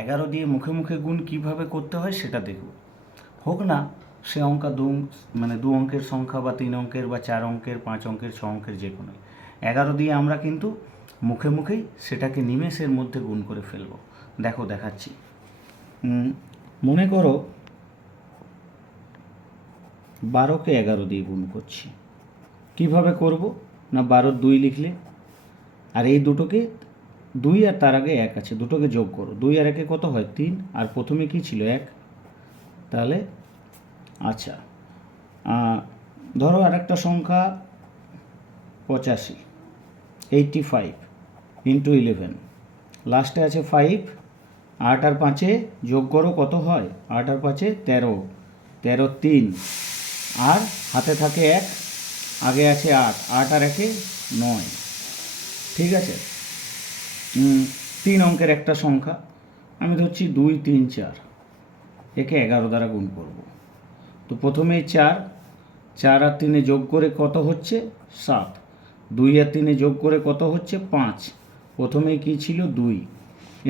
11 দিয়ে মুখে মুখে গুণ কিভাবে করতে হয় সেটা দেখব। হোক না সে অঙ্ক দু অঙ্কের সংখ্যা বা 3 অঙ্কের বা 4 অঙ্কের 5 অঙ্কের 6 অঙ্কের যে কোনো 11 দিয়ে আমরা কিন্তু মুখে মুখেই সেটাকে নিমেষের মধ্যে গুণ করে ফেলব। দেখো দেখাচ্ছি। মনে করো 12কে 11 দিয়ে গুণ করছি। কিভাবে করব না 12 2 লিখলে, আর এই দুটোকে 2 আর তার আগে 1 আছে, দুটোকে যোগ করো। 2 আর 1 কত হয় 3, আর প্রথমে কি ছিল 1। তাহলে আচ্ছা, ধরো আর একটা সংখ্যা 85 ইন্টু 11, লাস্টে আছে 5। 8 আর 5-এ যোগ করো, কত হয় 8 আর 5-এ 13, 13 3, আর হাতে থাকে 1, আগে আছে 8, 8 আর 1-এ 9। ঠিক আছে, 3 অঙ্কের একটা সংখ্যা আমি ধরছি 2 3 4, একে 11 দ্বারা গুণ করব। তো প্রথমেই 4 আর 3-এ যোগ করে কত হচ্ছে 7, 2 আর 3-এ যোগ করে কত হচ্ছে 5, প্রথমেই কি ছিল 2।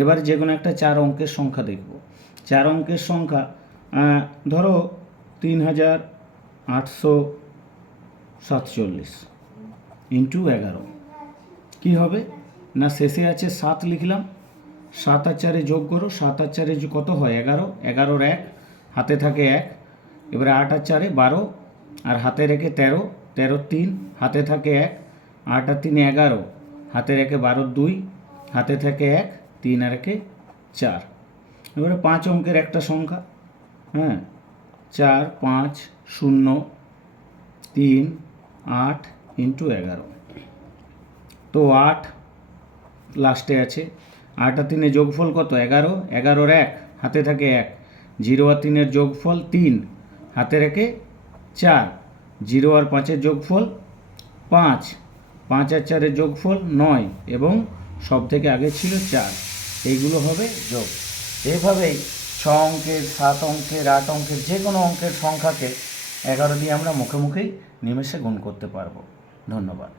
এবার যে কোনো একটা 4 অঙ্কের সংখ্যা দেখব। 4 অঙ্কের সংখ্যা ধরো 3847 ইন্টু 11, কী হবে না শেষে আছে 7 লিখলাম, 7 আর 4-এ যোগ করো, 7 আর 4-এ কত হয় 11, 11-র 1, হাতে থাকে 1, এবারে 8 আর 4-এ 12, আর হাতে রেখে 13, 13 3, হাতে থাকে 1, 8 আর 3-এ 11, হাতে রেখে 12 2, হাতে থাকে 1, 3 আর 1-এ 4। এবারে 5 অঙ্কের একটা সংখ্যা, 4 5 0 3 8 ইন্টু 11, তো 8 লাস্টে আছে, 8 আর 3-এর যোগফল কত 11, 11-র 1, হাতে থাকে 1, 0 আর 3-এর যোগফল 3, হাতে রেখে 4, 0 আর 5-এর যোগফল 5, 5 আর 4-এর যোগফল 9, এবং সব থেকে আগে ছিল 4। এইগুলো হবে যোগ। এইভাবেই 6 অঙ্কের 7 অঙ্কের 8 অঙ্কের যে কোনো অঙ্কের সংখ্যাকে 11 দিয়ে আমরা মুখে মুখেই নিমেষে গুণ করতে পারবো। ধন্যবাদ।